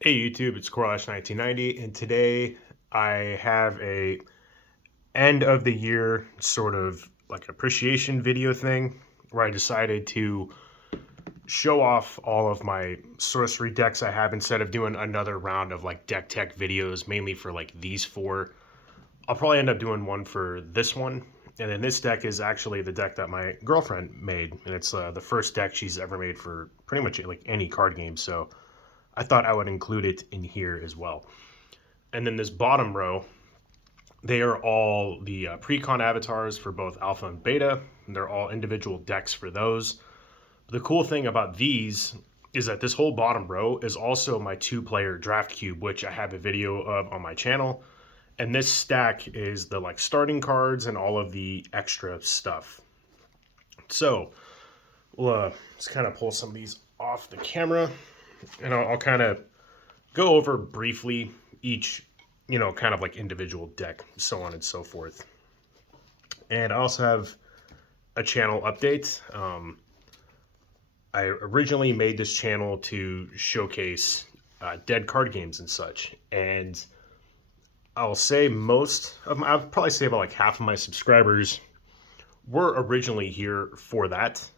Hey YouTube, it's Corlash1990, and today I have a end of the year sort of like appreciation video thing where I decided to show off all of my sorcery decks I have instead of doing another round of like deck tech videos, mainly for like these four. I'll probably end up doing one for this one. And then this deck is actually the deck that my girlfriend made, and it's the first deck she's ever made for pretty much like any card game. So I thought I would include it in here as well. And then this bottom row, they are all the pre-con avatars for both alpha and beta. And they're all individual decks for those. The cool thing about these is that this whole bottom row is also my two-player draft cube, which I have a video of on my channel. And this stack is the like starting cards and all of the extra stuff. So we'll just kind of pull some of these off the camera, and I'll kind of go over briefly each, kind of like individual deck, so on and so forth. And I also have a channel update. I originally made this channel to showcase dead card games and such. And I'll say I'll probably say about like half of my subscribers were originally here for that.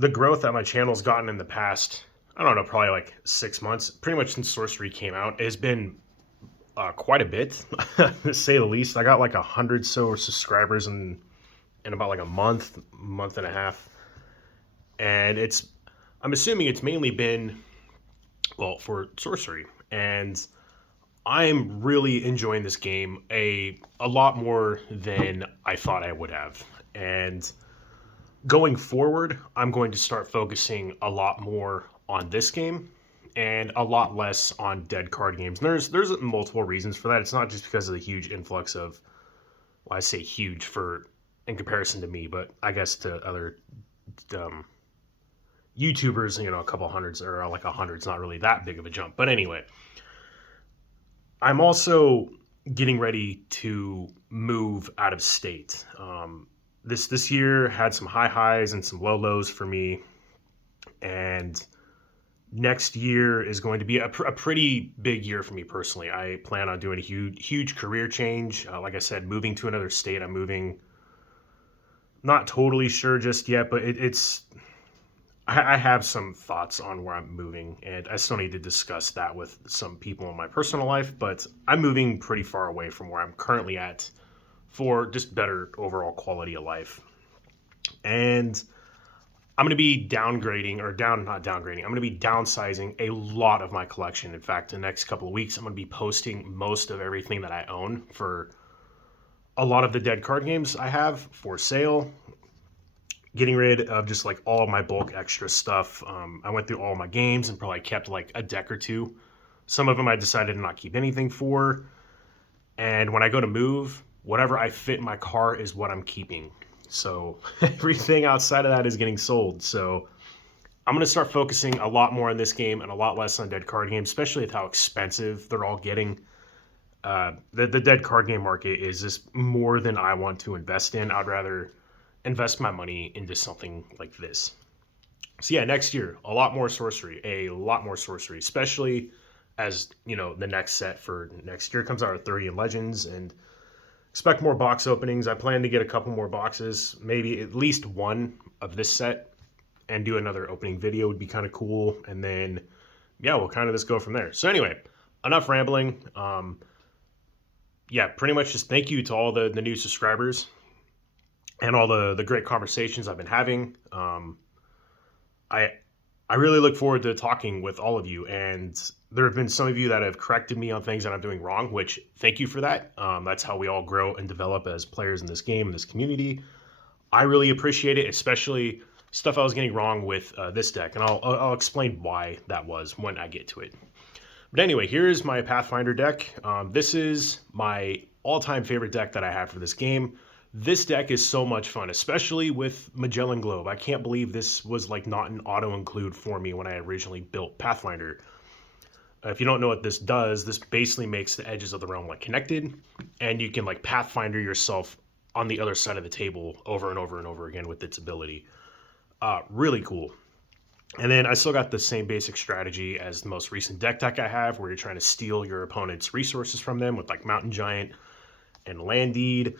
The growth that my channel's gotten in the past, I don't know, probably like 6 months, pretty much since Sorcery came out, has been quite a bit, to say the least. I got like 100 so subscribers in about like a month and a half, and I'm assuming it's mainly been for Sorcery, and I'm really enjoying this game a lot more than I thought I would have, and going forward, I'm going to start focusing a lot more on this game and a lot less on dead card games. And there's multiple reasons for that. It's not just because of the huge influx of, well, I say huge for in comparison to me, but I guess to other um, YouTubers, a couple hundreds or like 100's not really that big of a jump. But anyway, I'm also getting ready to move out of state. This year had some high highs and some low lows for me, and next year is going to be a pretty big year for me personally. I plan on doing a huge career change. Like I said, moving to another state. I'm moving. Not totally sure just yet, but it's. I have some thoughts on where I'm moving, and I still need to discuss that with some people in my personal life. But I'm moving pretty far away from where I'm currently at for just better overall quality of life. And I'm going to be downgrading or not downgrading. I'm going to be downsizing a lot of my collection. In fact, the next couple of weeks, I'm going to be posting most of everything that I own for a lot of the dead card games I have for sale. Getting rid of just like all of my bulk extra stuff. I went through all my games and probably kept like a deck or two. Some of them I decided to not keep anything for. And when I go to move, whatever I fit in my car is what I'm keeping. So everything outside of that is getting sold. So I'm going to start focusing a lot more on this game and a lot less on dead card games, especially with how expensive they're all getting. The dead card game market is just more than I want to invest in. I'd rather invest my money into something like this. So yeah, next year, a lot more sorcery, especially as, the next set for next year comes out with 30 in Legends, and expect more box openings. I plan to get a couple more boxes, maybe at least one of this set, and do another opening video would be kind of cool. And then, yeah, we'll kind of just go from there. So anyway, enough rambling. Yeah, pretty much just thank you to all the new subscribers and all the great conversations I've been having. I I really look forward to talking with all of you, and there have been some of you that have corrected me on things that I'm doing wrong, which thank you for that. That's how we all grow and develop as players in this game, in this community. I really appreciate it, especially stuff I was getting wrong with this deck, and I'll explain why that was when I get to it. But anyway, here's my Pathfinder deck. This is my all-time favorite deck that I have for this game. This deck is so much fun, especially with Magellan Globe. I can't believe this was like not an auto-include for me when I originally built Pathfinder. If you don't know what this does, this basically makes the edges of the realm like connected, and you can like Pathfinder yourself on the other side of the table over and over and over again with its ability. Really cool. And then I still got the same basic strategy as the most recent deck I have, where you're trying to steal your opponent's resources from them with like Mountain Giant and Landdeed,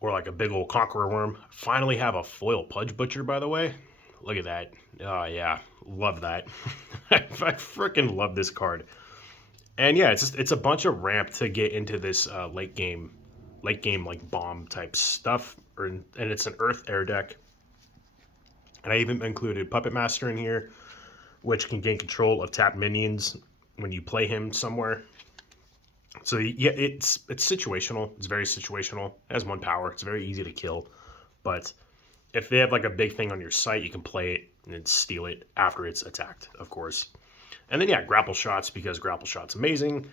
or like a big old Conqueror Worm. Finally have a foil Pudge Butcher, by the way. Look at that. Oh, yeah. Love that. I freaking love this card. And yeah, it's a bunch of ramp to get into this late game like bomb type stuff. And it's an Earth Air deck. And I even included Puppet Master in here, which can gain control of tapped minions when you play him somewhere. So yeah, it's situational. It's very situational. It has 1 power. It's very easy to kill. But if they have like a big thing on your site, you can play it and then steal it after it's attacked, of course. And then yeah, grapple shots, because grapple shot's amazing.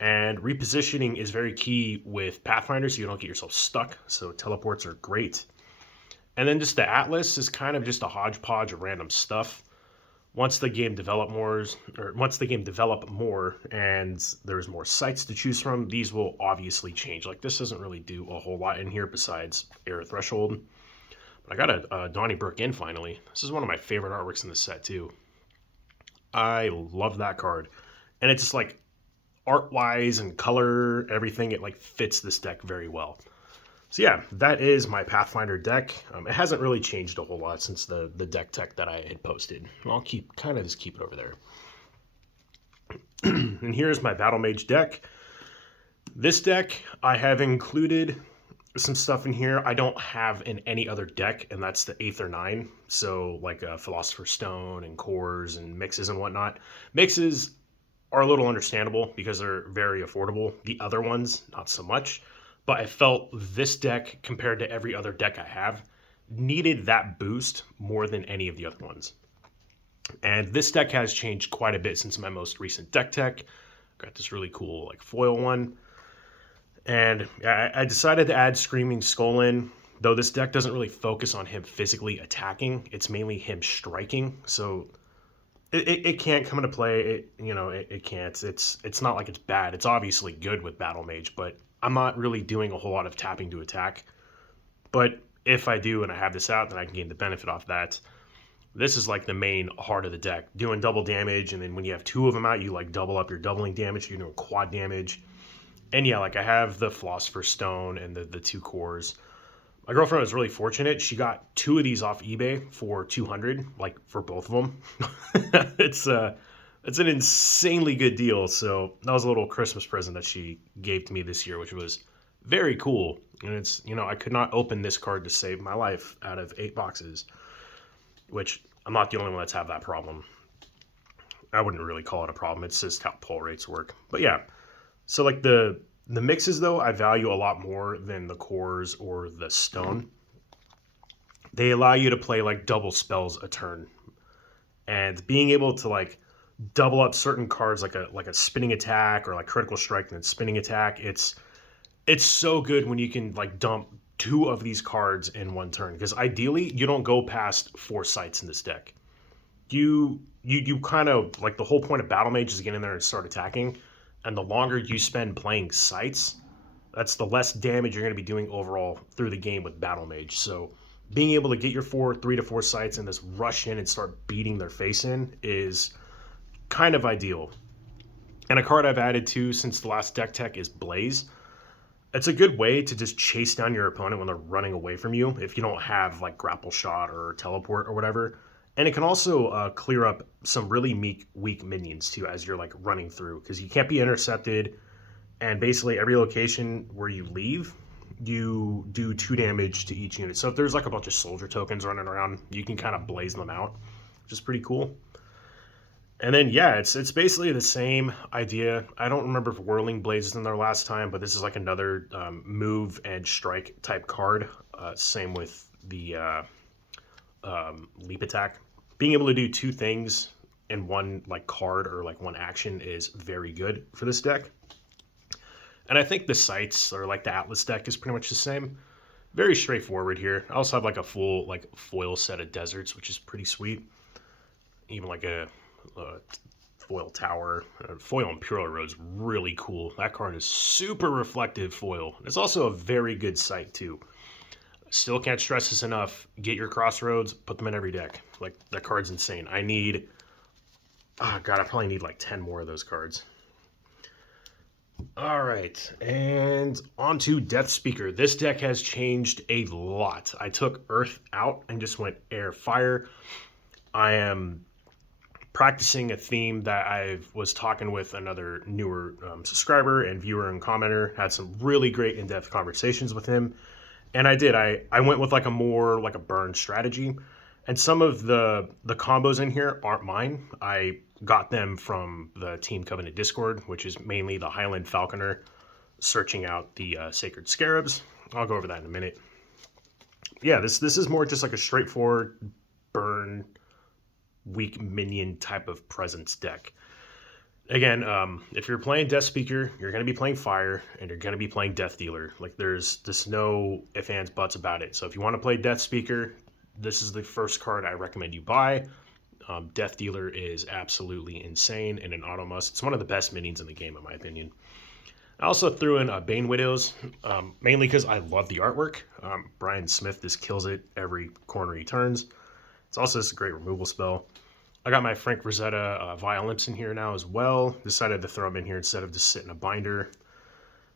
And repositioning is very key with Pathfinder, so you don't get yourself stuck. So teleports are great. And then just the Atlas is kind of just a hodgepodge of random stuff. Once the game develop more, and there's more sites to choose from, these will obviously change. Like this doesn't really do a whole lot in here besides Air Threshold. But I got a Donnie Brook in finally. This is one of my favorite artworks in the set too. I love that card. And it's just like art-wise and color, everything, it like fits this deck very well. So yeah, that is my Pathfinder deck. It hasn't really changed a whole lot since the deck tech that I had posted. I'll keep it over there. And here's my Battle Mage deck. This deck, I have included some stuff in here I don't have in any other deck, and that's the Aether 9. So like Philosopher's Stone and Cores and Mixes and whatnot. Mixes are a little understandable because they're very affordable. The other ones, not so much. But I felt this deck, compared to every other deck I have, needed that boost more than any of the other ones. And this deck has changed quite a bit since my most recent deck tech. Got this really cool like foil one. And I decided to add Screaming Skull in, though this deck doesn't really focus on him physically attacking. It's mainly him striking. So it can't come into play. It can't. It's not like it's bad. It's obviously good with Battle Mage, but I'm not really doing a whole lot of tapping to attack. But if I do and I have this out, then I can gain the benefit off that. This is like the main heart of the deck, doing double damage, and then when you have 2 of them out, you like double up your doubling damage, you're doing quad damage. And yeah, like I have the Philosopher's Stone and the 2 cores. My girlfriend was really fortunate. She got 2 of these off eBay for $200, like for both of them. It's an insanely good deal. So that was a little Christmas present that she gave to me this year, which was very cool. And it's, I could not open this card to save my life out of 8 boxes, which I'm not the only one that's have that problem. I wouldn't really call it a problem. It's just how pull rates work. But yeah, so like the mixes though, I value a lot more than the cores or the stone. They allow you to play like double spells a turn, and being able to like double up certain cards like a spinning attack or like critical strike and then spinning attack. It's so good when you can like dump 2 of these cards in one turn, because ideally you don't go past 4 sites in this deck. You kind of like, the whole point of Battle Mage is to get in there and start attacking, and the longer you spend playing sites, that's the less damage you're going to be doing overall through the game with Battle Mage. So being able to get your 3 to 4 sites and just rush in and start beating their face in is kind of ideal. And a card I've added to since the last deck tech is Blaze. It's a good way to just chase down your opponent when they're running away from you if you don't have like grapple shot or teleport or whatever. And it can also clear up some really weak minions too as you're like running through, because you can't be intercepted. And basically every location where you leave, you do 2 damage to each unit. So if there's like a bunch of soldier tokens running around, you can kind of blaze them out, which is pretty cool. And then yeah, it's basically the same idea. I don't remember if Whirling Blazes in there last time, but this is like another move and strike type card. Same with the leap attack. Being able to do 2 things in one like card or like one action is very good for this deck. And I think the sites, or like the Atlas deck, is pretty much the same. Very straightforward here. I also have like a full like foil set of deserts, which is pretty sweet. Even like a foil tower. Foil Imperial Road is really cool. That card is super reflective foil. It's also a very good site too. Still can't stress this enough. Get your Crossroads, put them in every deck. Like, that card's insane. I need, oh god, I probably need like 10 more of those cards. All right, and on to Death Speaker. This deck has changed a lot. I took Earth out and just went Air, Fire. I am practicing a theme that I was talking with another newer subscriber and viewer and commenter. Had some really great in-depth conversations with him. And I did. I went with like a more like a burn strategy. And some of the combos in here aren't mine. I got them from the Team Covenant Discord, which is mainly the Highland Falconer searching out the Sacred Scarabs. I'll go over that in a minute. Yeah, this is more just like a straightforward burn weak minion type of presence deck. Again, if you're playing Death Speaker, you're going to be playing Fire, and you're going to be playing Death Dealer. Like, there's no ifs, ands, buts about it. So if you want to play Death Speaker, this is the first card I recommend you buy. Death Dealer is absolutely insane and an auto must. It's one of the best minions in the game, in my opinion. I also threw in Bane Widows, mainly because I love the artwork. Brian Smith just kills it every corner he turns. It's also just a great removal spell. I got my Frank Rosetta Violence in here now as well. Decided to throw them in here instead of just sitting a binder.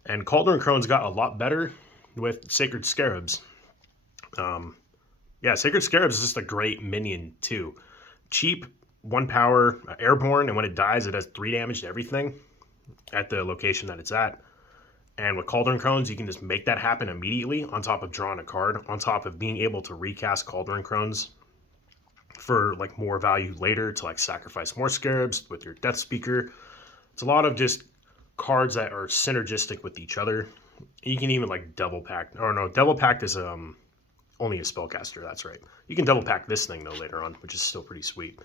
And Cauldron Crone's got a lot better with Sacred Scarabs. Yeah, Sacred Scarabs is just a great minion too. Cheap, 1 power, airborne, and when it dies, it does 3 damage to everything at the location that it's at. And with Cauldron Crones, you can just make that happen immediately on top of drawing a card, on top of being able to recast Cauldron Crones for like more value later to like sacrifice more Scarabs with your Death Speaker. It's a lot of just cards that are synergistic with each other. You can even like double pack, or no, double pack is only a spellcaster, that's right. You can double pack this thing though later on, which is still pretty sweet.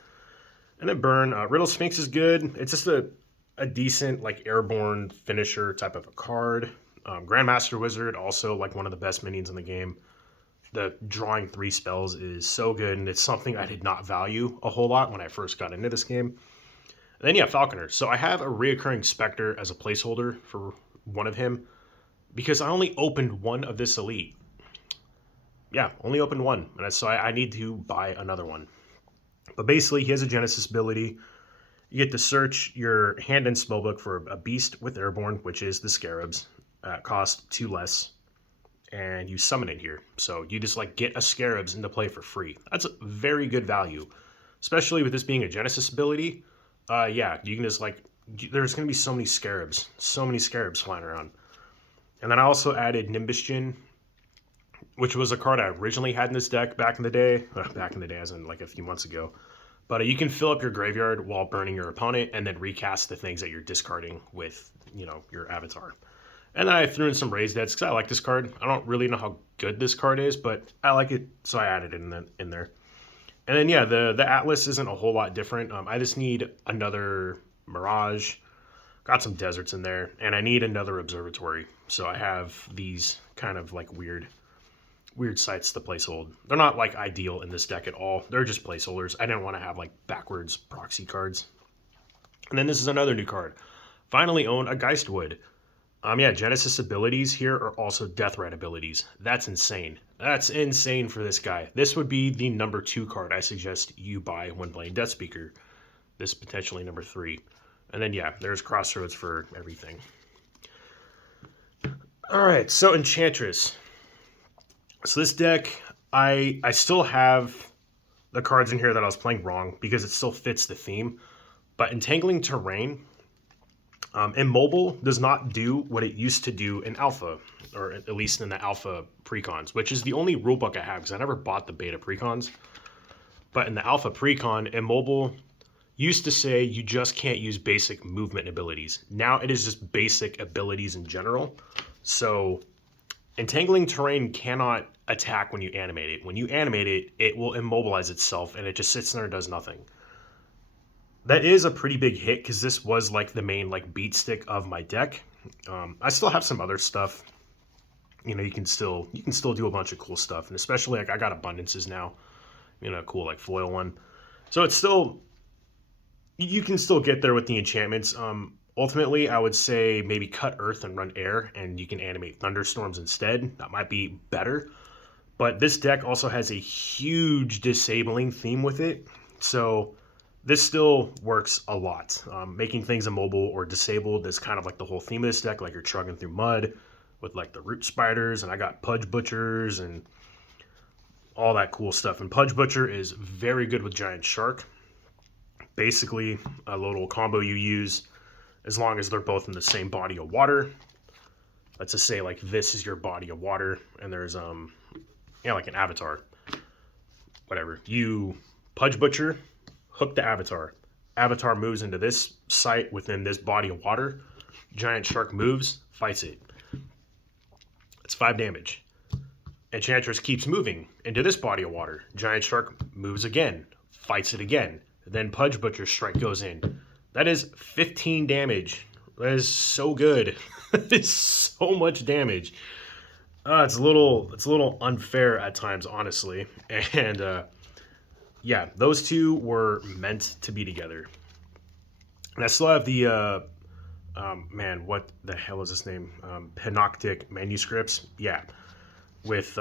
And then burn, Riddle Sphinx is good. It's just a decent like airborne finisher type of a card. Grandmaster Wizard, also like one of the best minions in the game. The drawing 3 spells is so good, and it's something I did not value a whole lot when I first got into this game. And then yeah, Falconer. So I have a reoccurring Spectre as a placeholder for one of him because I only opened one of this elite. Yeah, only opened one, and so I need to buy another one. But basically, he has a Genesis ability. You get to search your hand and spellbook for a beast with airborne, which is the Scarabs. Cost 2 less, and you summon it here. So you just like get a Scarabs into play for free. That's a very good value, especially with this being a Genesis ability. Yeah, you can just like, there's going to be so many Scarabs flying around. And then I also added Nimbus Djinn, which was a card I originally had in this deck back in the day. Back in the day, as in like a few months ago. But you can fill up your graveyard while burning your opponent and then recast the things that you're discarding with, you know, your avatar. And then I threw in some Raised Deads because I like this card. I don't really know how good this card is, but I like it, so I added it in there. And then, yeah, the Atlas isn't a whole lot different. I just need another Mirage. Got some Deserts in there. And I need another Observatory. So I have these kind of like weird sites to placehold. They're not like ideal in this deck at all. They're just placeholders. I didn't want to have like backwards proxy cards. And then this is another new card. Finally own a Geistwood. Yeah, Genesis abilities here are also Deathrite abilities. That's insane. That's insane for this guy. This would be the number 2 card I suggest you buy when playing Death Speaker. This potentially number 3. And then yeah, there's Crossroads for everything. Alright, so Enchantress. So this deck, I still have the cards in here that I was playing wrong because it still fits the theme. But Entangling Terrain, Immobile does not do what it used to do in Alpha, or at least in the Alpha Precons, which is the only rulebook I have because I never bought the Beta Precons. But in the Alpha Precon, Immobile used to say you just can't use basic movement abilities. Now it is just basic abilities in general. So Entangling Terrain cannot attack when you animate it. When you animate it, it will immobilize itself and it just sits there and does nothing. That is a pretty big hit because this was like the main like beat stick of my deck. I still have some other stuff. You know, you can still do a bunch of cool stuff, and especially like I got abundances now. You know, cool like foil one. So it's still, you can still get there with the enchantments. Ultimately, I would say maybe cut Earth and run Air, and you can animate Thunderstorms instead. That might be better. But this deck also has a huge disabling theme with it. So this still works a lot. Making things immobile or disabled is kind of like the whole theme of this deck. Like you're chugging through mud with like the root spiders, and I got Pudge Butchers and all that cool stuff. And Pudge Butcher is very good with Giant Shark. Basically, a little combo you use as long as they're both in the same body of water. Let's just say like this is your body of water, and there's like an avatar. Whatever. You Pudge Butcher, hook the avatar. Avatar moves into this site within this body of water. Giant Shark moves, fights it. It's 5 damage. Enchantress keeps moving into this body of water. Giant Shark moves again, fights it again. Then Pudge Butcher's strike goes in. That is 15 damage. That is so good. It's so much damage. It's a little unfair at times, honestly. And yeah, those two were meant to be together. And I still have the man, what the hell is his name? Panoptic manuscripts. Yeah, with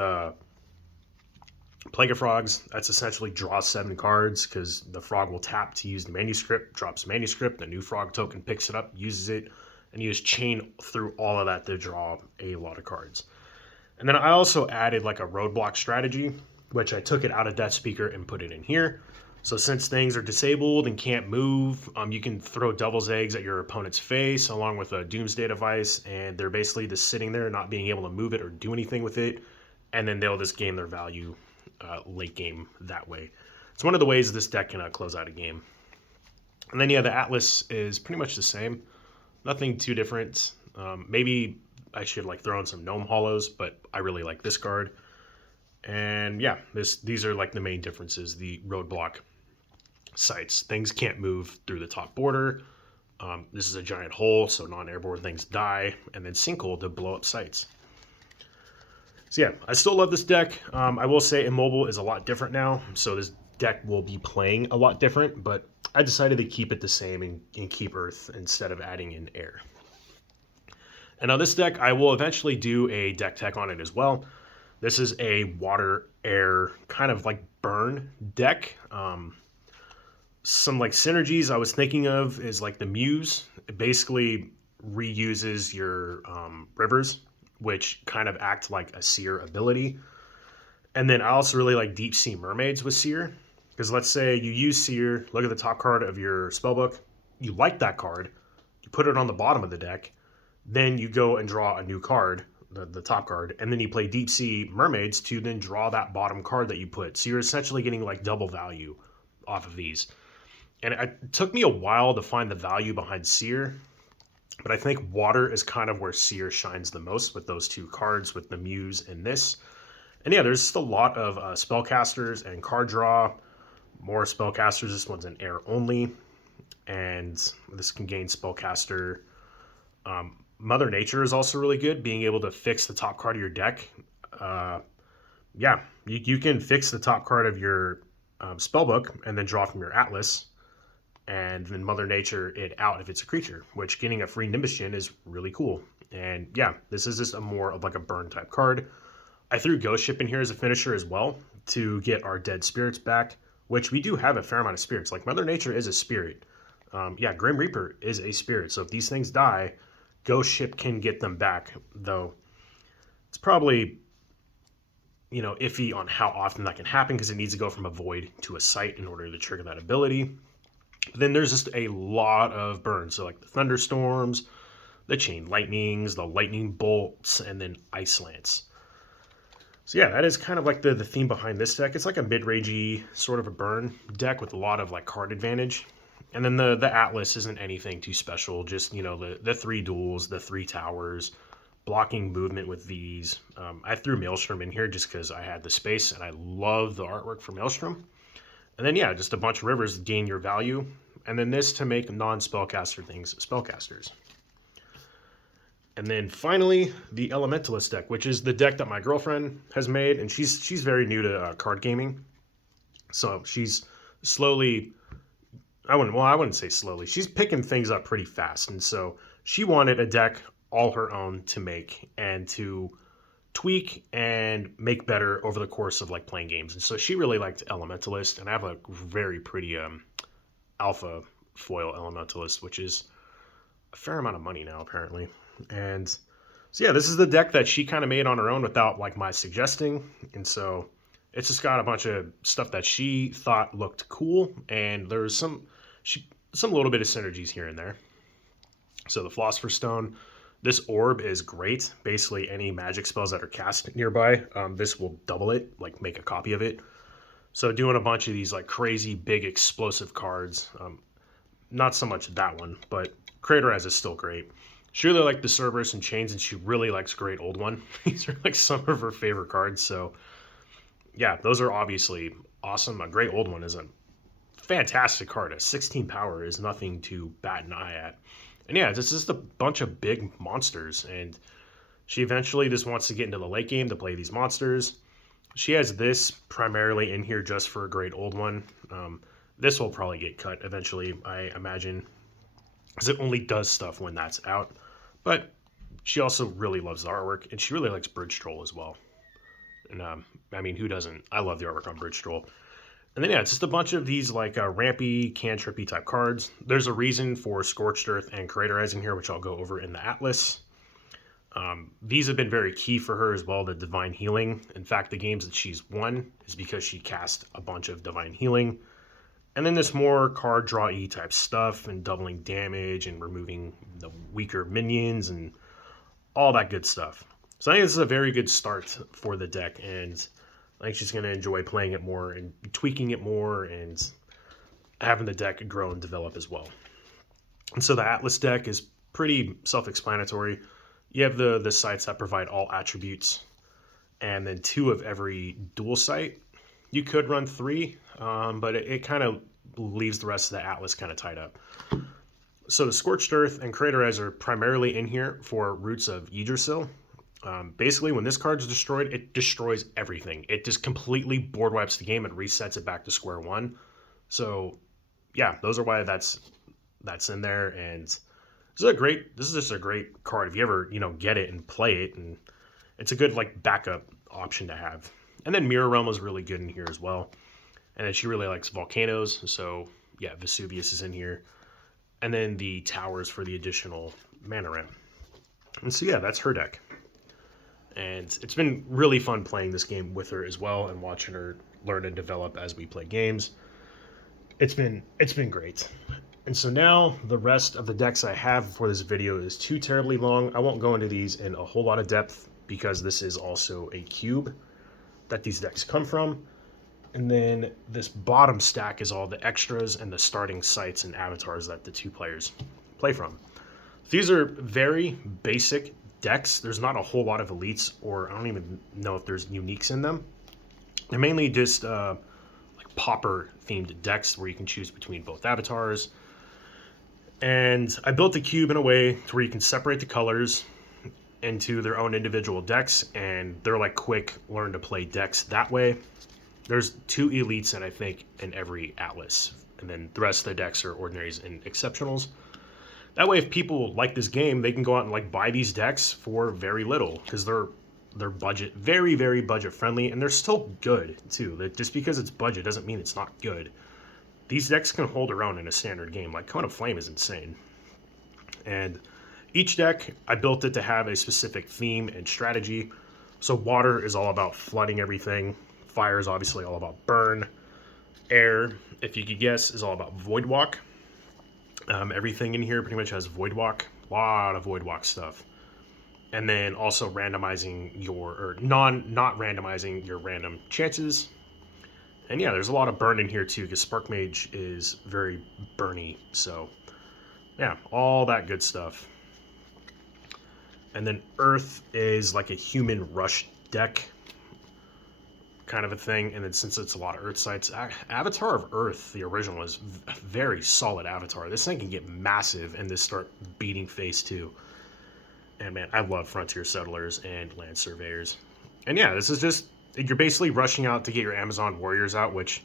Plague of Frogs. That's essentially draw 7 cards because the frog will tap to use the manuscript, drops manuscript, the new frog token picks it up, uses it, and you just chain through all of that to draw a lot of cards. And then I also added like a roadblock strategy, which I took it out of Death Speaker and put it in here. So since things are disabled and can't move, you can throw devil's eggs at your opponent's face along with a doomsday device, and they're basically just sitting there not being able to move it or do anything with it, and then they'll just gain their value late game that way. It's one of the ways this deck can close out a game. And then yeah, the Atlas is pretty much the same. Nothing too different. Maybe I should like throw in some Gnome Hollows, but I really like this card. And yeah, these are like the main differences. The roadblock sites. Things can't move through the top border. This is a giant hole, so non-airborne things die. And then sinkhole to blow up sites. So yeah, I still love this deck. I will say Immobile is a lot different now, so this deck will be playing a lot different, but I decided to keep it the same and keep Earth instead of adding in Air. And on this deck, I will eventually do a deck tech on it as well. This is a water, air, kind of like burn deck. Some like synergies I was thinking of is like the Muse. It basically reuses your rivers, which kind of act like a Seer ability. And then I also really like Deep Sea Mermaids with Seer. Because let's say you use Seer, look at the top card of your spellbook, you like that card, you put it on the bottom of the deck, then you go and draw a new card, the top card, and then you play Deep Sea Mermaids to then draw that bottom card that you put. So you're essentially getting like double value off of these. And it took me a while to find the value behind Seer, but I think water is kind of where Seer shines the most with those two cards, with the Muse and this. And yeah, there's just a lot of spellcasters and card draw. More spellcasters. This one's an air only. And this can gain spellcaster. Mother Nature is also really good, being able to fix the top card of your deck. Yeah, you can fix the top card of your spellbook and then draw from your Atlas. And then Mother Nature it out if it's a creature, which getting a free Nimbus Shin is really cool. And yeah, this is just a more of like a burn type card. I threw Ghost Ship in here as a finisher as well to get our dead spirits back, which we do have a fair amount of spirits. Like Mother Nature is a spirit. Yeah, Grim Reaper is a spirit. So if these things die, Ghost Ship can get them back, though it's probably, iffy on how often that can happen because it needs to go from a void to a site in order to trigger that ability. But then there's just a lot of burns. So like the thunderstorms, the chain lightnings, the lightning bolts, and then ice lance. So yeah, that is kind of like the theme behind this deck. It's like a mid-rangey sort of a burn deck with a lot of like card advantage. And then the Atlas isn't anything too special. Just, the 3 duels, the 3 towers, blocking movement with these. I threw Maelstrom in here just because I had the space and I love the artwork for Maelstrom. And then, yeah, just a bunch of rivers gain your value. And then this to make non-spellcaster things spellcasters. And then finally, the Elementalist deck, which is the deck that my girlfriend has made. And she's very new to card gaming. So she's slowly, I wouldn't say slowly. She's picking things up pretty fast. And so she wanted a deck all her own to make and to tweak and make better over the course of like playing games. And so she really liked Elementalist, and I have a very pretty alpha foil Elementalist, which is a fair amount of money now apparently. And so yeah, this is the deck that she kind of made on her own without like my suggesting, and so it's just got a bunch of stuff that she thought looked cool, and there's some little bit of synergies here and there. So the Philosopher's Stone, this orb is great. Basically, any magic spells that are cast nearby, this will double it, like make a copy of it. So doing a bunch of these like crazy big explosive cards, not so much that one, but Craterez is still great. She really liked the Cerberus and Chains, and she really likes Great Old One. These are like some of her favorite cards. So yeah, those are obviously awesome. A Great Old One is a fantastic card. A 16 power is nothing to bat an eye at. And yeah, this is just a bunch of big monsters, and she eventually just wants to get into the late game to play these monsters. She has this primarily in here just for a Great Old One. This will probably get cut eventually, I imagine, because it only does stuff when that's out. But she also really loves the artwork, and she really likes Bridge Troll as well. And I mean, who doesn't? I love the artwork on Bridge Troll. And then yeah, it's just a bunch of these like rampy, cantrippy type cards. There's a reason for Scorched Earth and Craterize in here, which I'll go over in the Atlas. These have been very key for her as well, the Divine Healing. In fact, the games that she's won is because she cast a bunch of Divine Healing. And then this more card draw-y type stuff and doubling damage and removing the weaker minions and all that good stuff. So I think this is a very good start for the deck, and I think she's going to enjoy playing it more and tweaking it more and having the deck grow and develop as well. And so the Atlas deck is pretty self-explanatory. You have the sites that provide all attributes, and then 2 of every dual site. You could run 3, but it kind of leaves the rest of the Atlas kind of tied up. So the Scorched Earth and Craterize are primarily in here for Roots of Yggdrasil. Basically, when this card is destroyed, it destroys everything. It just completely board wipes the game and resets it back to square one. So yeah, those are why that's in there. And this is just a great card if you ever get it and play it, and it's a good like backup option to have. And then Mirror Realm was really good in here as well. And then she really likes volcanoes, so yeah, Vesuvius is in here. And then the towers for the additional mana ramp. And so yeah, that's her deck. And it's been really fun playing this game with her as well and watching her learn and develop as we play games. It's been great. And so now the rest of the decks I have for this video is too terribly long. I won't go into these in a whole lot of depth because this is also a cube that these decks come from. And then this bottom stack is all the extras and the starting sites and avatars that the 2 players play from. These are very basic decks. There's not a whole lot of elites, or I don't even know if there's uniques in them. They're mainly just like pauper themed decks where you can choose between both avatars. And I built the cube in a way to where you can separate the colors into their own individual decks, and they're like quick learn to play decks that way. There's 2 elites and I think in every Atlas, and then the rest of the decks are ordinaries and exceptionals. That way, if people like this game, they can go out and like buy these decks for very little because they're budget, very, very budget friendly, and they're still good too. Just because it's budget doesn't mean it's not good. These decks can hold their own in a standard game. Like Cone of Flame is insane. And each deck, I built it to have a specific theme and strategy. So water is all about flooding everything. Fire is obviously all about burn. Air, if you could guess, is all about void walk. Everything in here pretty much has void walk. A lot of void walk stuff. And then also randomizing not randomizing your random chances. And yeah, there's a lot of burn in here too, because Spark Mage is very burny. So yeah, all that good stuff. And then Earth is like a human rush deck kind of a thing. And then since it's a lot of Earth sites, Avatar of Earth, the original, is a very solid avatar. This thing can get massive and this start beating face too. And man, I love Frontier Settlers and Land Surveyors. And yeah, this is just, you're basically rushing out to get your Amazon Warriors out, which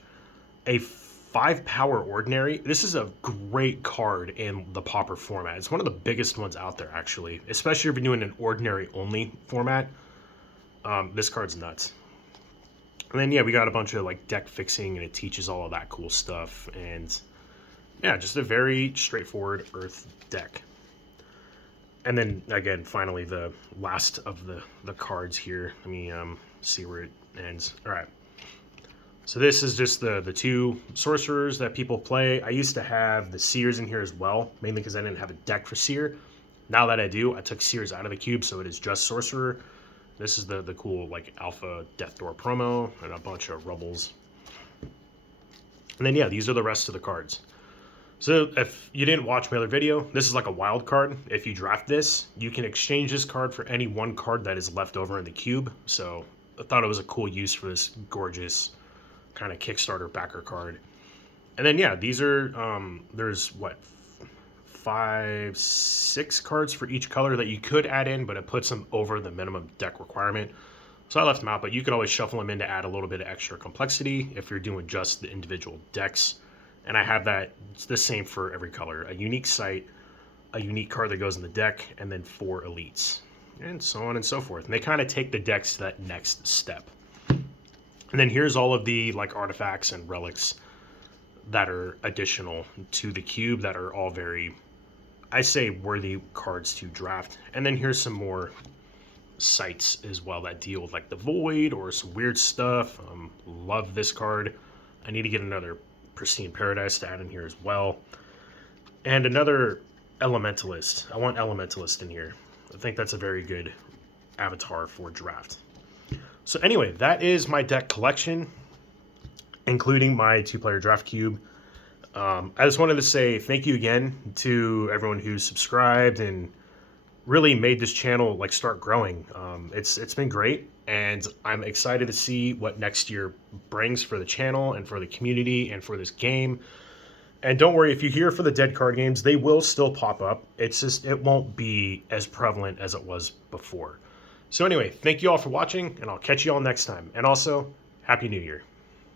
a 5-power ordinary, this is a great card in the pauper format. It's one of the biggest ones out there actually, especially if you're doing an ordinary only format. This card's nuts. And then, yeah, we got a bunch of, like, deck fixing, and it teaches all of that cool stuff. And, yeah, just a very straightforward Earth deck. And then, again, finally, the last of the cards here. Let me see where it ends. All right. So this is just the two sorcerers that people play. I used to have the seers in here as well, mainly because I didn't have a deck for seer. Now that I do, I took seers out of the cube, so it is just sorcerer. This is the cool, like, alpha Death Door promo and a bunch of rubbles. And then, yeah, these are the rest of the cards. So if you didn't watch my other video, this is like a wild card. If you draft this, you can exchange this card for any one card that is left over in the cube. So I thought it was a cool use for this gorgeous kind of Kickstarter backer card. And then, yeah, these are, there's what, 5, 6 cards for each color that you could add in, but it puts them over the minimum deck requirement. So I left them out, but you can always shuffle them in to add a little bit of extra complexity if you're doing just the individual decks. And I have that, it's the same for every color. A unique sight, a unique card that goes in the deck, and then 4 elites. And so on and so forth. And they kind of take the decks to that next step. And then here's all of the, like, artifacts and relics that are additional to the cube that are all very, I say, worthy cards to draft. And then here's some more sites as well that deal with, like, the void or some weird stuff. Love this card. I need to get another Pristine Paradise to add in here as well. And another Elementalist. I want Elementalist in here. I think that's a very good avatar for draft. So anyway, that is my deck collection, including my 2-player draft cube. I just wanted to say thank you again to everyone who subscribed and really made this channel, like, start growing. It's been great, and I'm excited to see what next year brings for the channel and for the community and for this game. And don't worry, if you hear for the dead card games, they will still pop up. It's just, it won't be as prevalent as it was before. So anyway, thank you all for watching, and I'll catch you all next time. And also, Happy New Year.